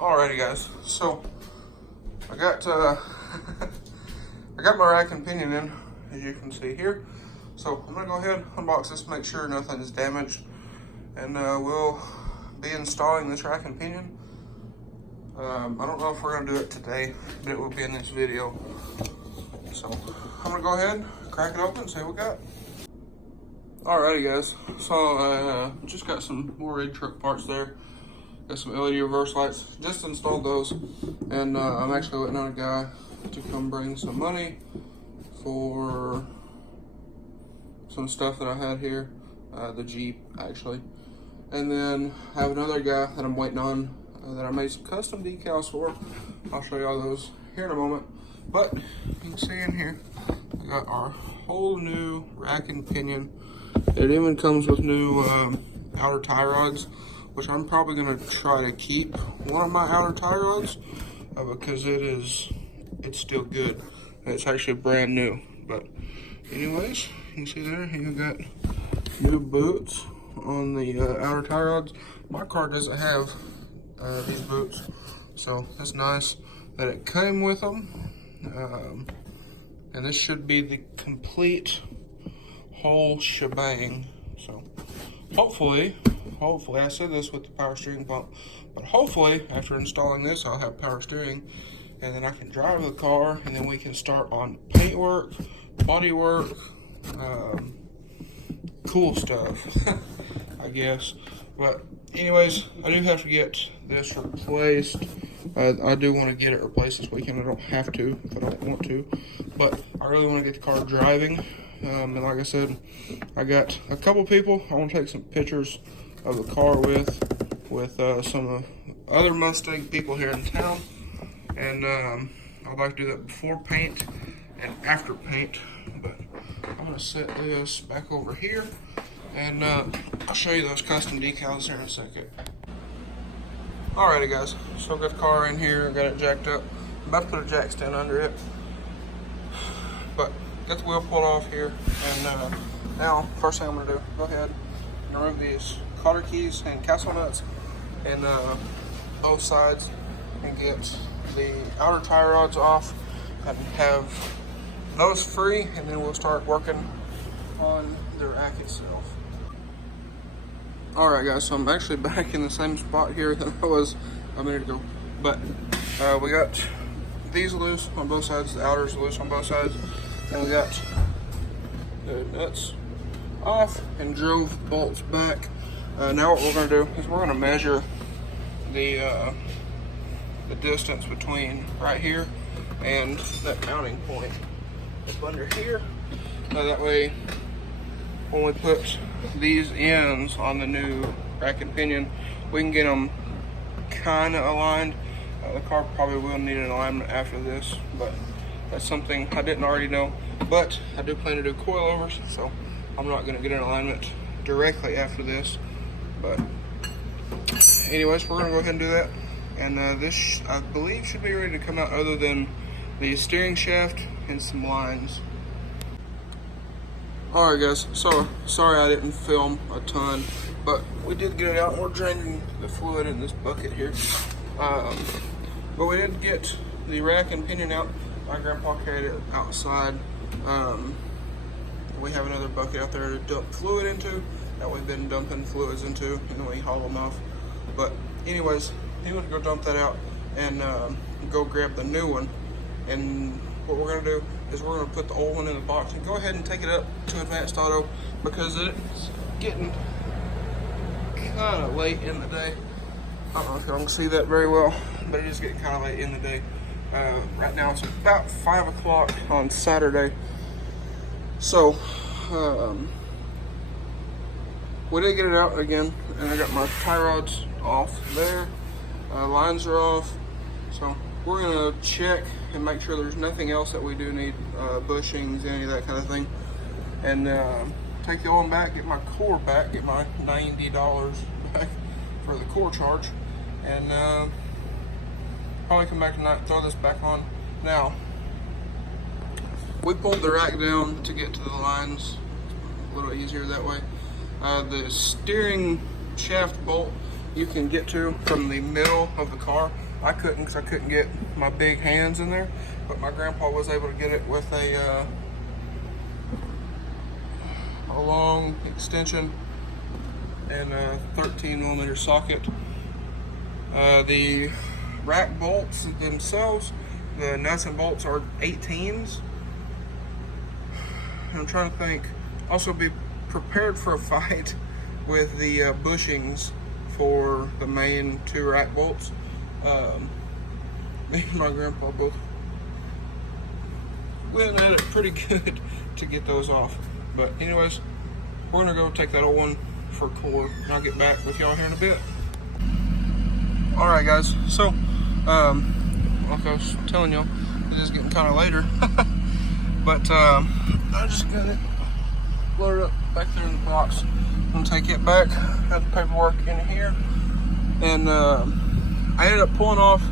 Alrighty guys, so I got I got my rack and pinion in, as you can see here. So I'm gonna go ahead, unbox this, make sure nothing is damaged, and we'll be installing this rack and pinion. I don't know if we're gonna do it today, but it will be in this video. So I'm gonna go ahead, crack it open, and see what we got. Alrighty guys, so I just got some more rig truck parts there. Got some LED reverse lights, just installed those, and I'm actually waiting on a guy to come bring some money for some stuff that I had here, the Jeep actually. And then I have another guy that I'm waiting on that I made some custom decals for. I'll show you all those here in a moment. But you can see in here, we got our whole new rack and pinion. It even comes with new outer tie rods, which I'm probably gonna try to keep one of my outer tie rods because it's still good. It's actually brand new. But anyways, you can see there, you got new boots on the outer tie rods. My car doesn't have these boots, so that's nice that it came with them. And this should be the complete whole shebang. So hopefully I said this with the power steering pump, but hopefully after installing this I'll have power steering, and then I can drive the car, and then we can start on paint work, body work, cool stuff. I guess. But anyways, I do have to get this replaced. I do want to get it replaced this weekend. I don't have to if I don't want to, but I really want to get the car driving. And like I said, I got a couple people I want to take some pictures of the car with some of the other Mustang people here in town. And I'd like to do that before paint and after paint. But I'm going to set this back over here, and I'll show you those custom decals here in a second. Alrighty guys, so I've got the car in here, got it jacked up. I'm about to put a jack stand under it. But get the wheel pulled off here, and now first thing I'm going to do, go ahead and remove these cotter keys and castle nuts and both sides, and get the outer tie rods off and have those free, and then we'll start working on the rack itself. Alright guys, so I'm actually back in the same spot here that I was a minute ago, but we got these loose on both sides, the outers loose on both sides, and we got the nuts off and drove bolts back. Now what we're going to do is we're going to measure the distance between right here and that mounting point up under here. That way when we put these ends on the new rack and pinion, we can get them kind of aligned. The car probably will need an alignment after this, but that's something I didn't already know. But I do plan to do coilovers, so I'm not going to get an alignment directly after this. But anyways, we're going to go ahead and do that. And this, I believe, should be ready to come out, other than the steering shaft and some lines. Alright guys, so sorry I didn't film a ton, but we did get it out, and we're draining the fluid in this bucket here. But we did get the rack and pinion out. My grandpa carried it outside. We have another bucket out there to dump fluid into that we've been dumping fluids into, and we haul them off. But anyways, he went to go dump that out and go grab the new one. And what we're gonna do is we're gonna put the old one in the box and go ahead and take it up to Advanced Auto, because it's getting kind of late in the day. I don't know if y'all can see that very well, but it is getting kind of late in the day. Right now it's about 5 o'clock on Saturday. So we did get it out again, and I got my tie rods off there. Lines are off. So we're gonna check and make sure there's nothing else that we do need, bushings, any of that kind of thing. And take the oil back, get my core back, get my $90 back for the core charge. And probably come back tonight, throw this back on. Now, we pulled the rack down to get to the lines, a little easier that way. The steering shaft bolt you can get to from the middle of the car. I couldn't because I couldn't get my big hands in there, but my grandpa was able to get it with a long extension and a 13mm socket. The rack bolts themselves, the nuts and bolts are 18s. I'm trying to think. Also, be prepared for a fight with the bushings for the main 2 rack bolts. Me and my grandpa both went at it pretty good to get those off. But anyways, we're gonna go take that old one for core, and I'll get back with y'all here in a bit. All right, guys. So, like I was telling y'all, it is getting kind of later. But I just got it loaded up back there in the box. I'm gonna take it back, have the paperwork in here, and I ended up pulling off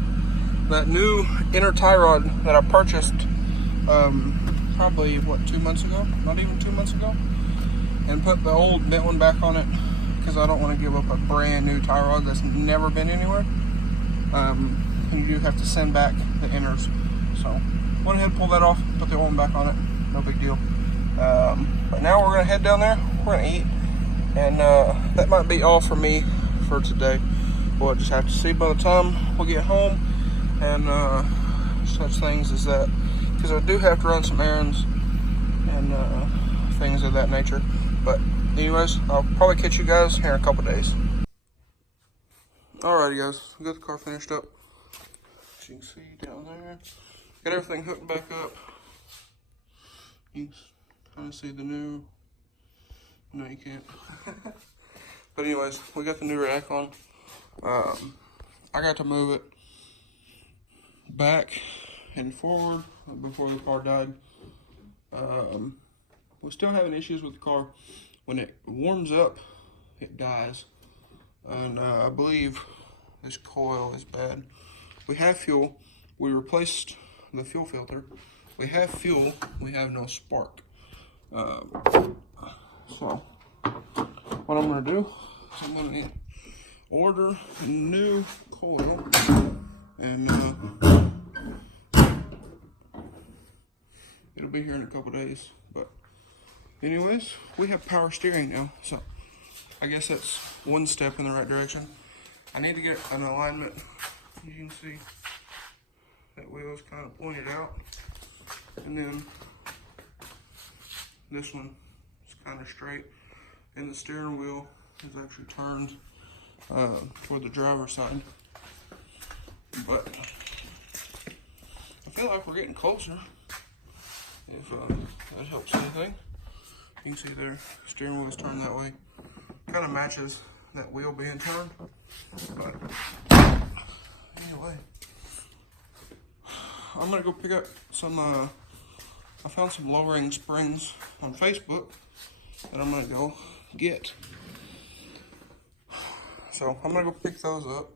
that new inner tie rod that I purchased probably, what, 2 months ago? Not even 2 months ago. And put the old bent one back on it because I don't want to give up a brand new tie rod that's never been anywhere. You do have to send back the inners. So went ahead and pulled that off, put the old one back on it. No big deal. But now we're gonna head down there. We're gonna eat, and that might be all for me for today. We'll just have to see by the time we get home and such things as that, because I do have to run some errands and things of that nature. But anyways, I'll probably catch you guys here in a couple days. Alrighty, guys, we got the car finished up. As you can see down there, got everything hooked back up. You can kind of see the new. No, you can't. But anyways, we got the new rack on. I got to move it back and forward before the car died. We're still having issues with the car. When it warms up, it dies. And I believe this coil is bad. We have fuel. We replaced the fuel filter. We have fuel. We have no spark. So what I'm going to do is I'm going to order a new coil, and it'll be here in a couple days. But anyways, we have power steering now, so I guess that's one step in the right direction. I need to get an alignment. You can see that wheel is kind of pointed out, and then this one is kind of straight, and the steering wheel is actually turned toward the driver's side. But I feel like we're getting closer, if that helps anything. You can see there, steering wheel is turned that way. Kind of matches that wheel being turned. But anyway, I'm gonna go pick up some, I found some lowering springs on Facebook that I'm gonna go get. So I'm gonna go pick those up.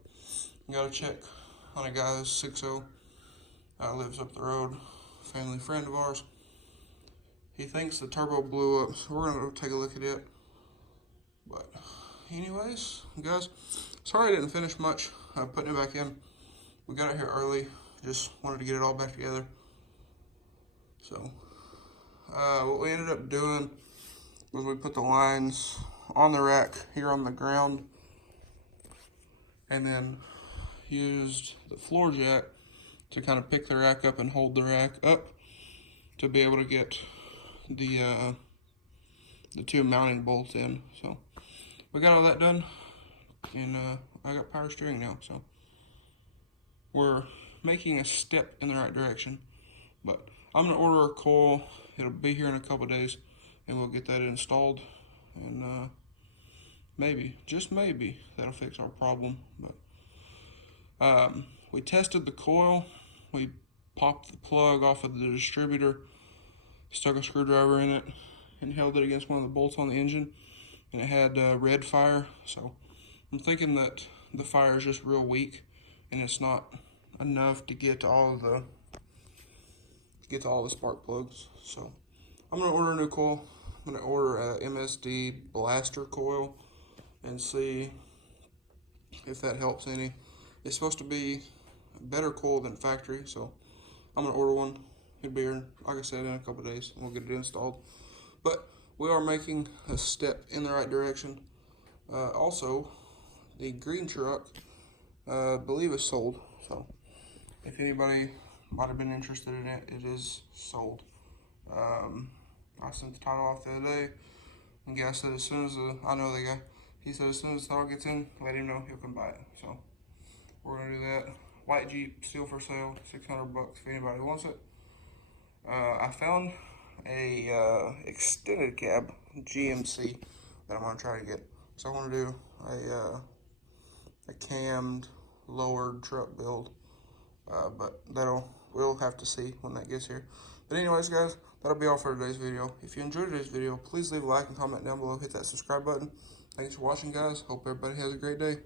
Got to check on a guy that's 6'0", lives up the road, family friend of ours. He thinks the turbo blew up, so we're gonna go take a look at it. But anyways, guys, sorry I didn't finish much putting it back in. We got it here early, just wanted to get it all back together. So what we ended up doing was we put the lines on the rack here on the ground, and then used the floor jack to kind of pick the rack up and hold the rack up to be able to get the 2 mounting bolts in. So we got all that done, and I got power steering now, so we're making a step in the right direction. But I'm gonna order a coil. It'll be here in a couple days, and we'll get that installed, and maybe, just maybe, that'll fix our problem. But we tested the coil. We popped the plug off of the distributor, stuck a screwdriver in it, and held it against one of the bolts on the engine, and it had red fire. So I'm thinking that the fire is just real weak, and it's not enough to get to all the spark plugs. So I'm gonna order a new coil. I'm gonna order a MSD blaster coil and see if that helps any. It's supposed to be better coil than factory, so I'm gonna order one. It'll be here, like I said, in a couple of days, and we'll get it installed. But we are making a step in the right direction. Also, the green truck, I believe, is sold. So if anybody might have been interested in it, it is sold. I sent the title off the other day, and guy said as soon as I know the guy, he said as soon as the title gets in, let him know, he'll come buy it. So we're gonna do that. White Jeep, still for sale, $600 if anybody wants it. I found a extended cab GMC that I'm gonna try to get. So I want to do a cammed, lowered truck build, but we'll have to see when that gets here. But anyways, guys, that'll be all for today's video. If you enjoyed today's video, please leave a like and comment down below. Hit that subscribe button. Thanks for watching, guys. Hope everybody has a great day.